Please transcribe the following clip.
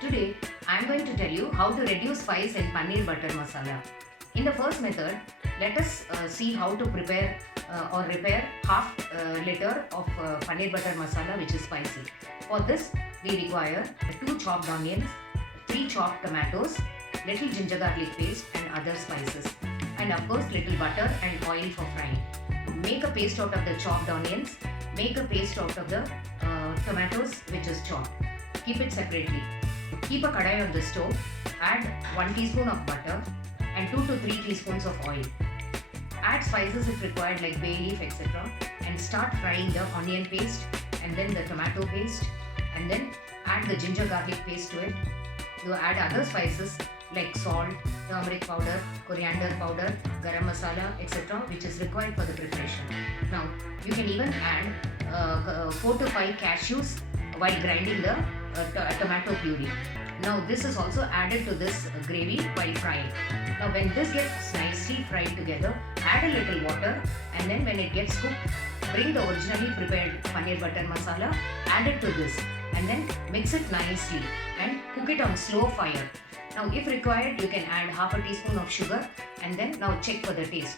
Today, I am going to tell you how to reduce spice in Paneer Butter Masala. In the first method, let us see how to prepare or repair half liter of Paneer Butter Masala which is spicy. For this, we require 2 chopped onions, 3 chopped tomatoes, little ginger garlic paste and other spices, and of course little butter and oil for frying. Make a paste out of the chopped onions, make a paste out of the tomatoes which is chopped. Keep it separately. Keep a kadai on the stove, add 1 teaspoon of butter and 2 to 3 teaspoons of oil. Add spices if required like bay leaf etc. and start frying the onion paste and then the tomato paste, and then add the ginger garlic paste to it. You add other spices like salt, turmeric powder, coriander powder, garam masala etc. which is required for the preparation. Now you can even add 4 to 5 cashews while grinding the tomato puree. Now this is also added to this gravy while frying. Now when this gets nicely fried together, add a little water, and then when it gets cooked, bring the originally prepared paneer butter masala, add it to this, and then mix it nicely and cook it on slow fire. Now if required, you can add half a teaspoon of sugar and then now check for the taste.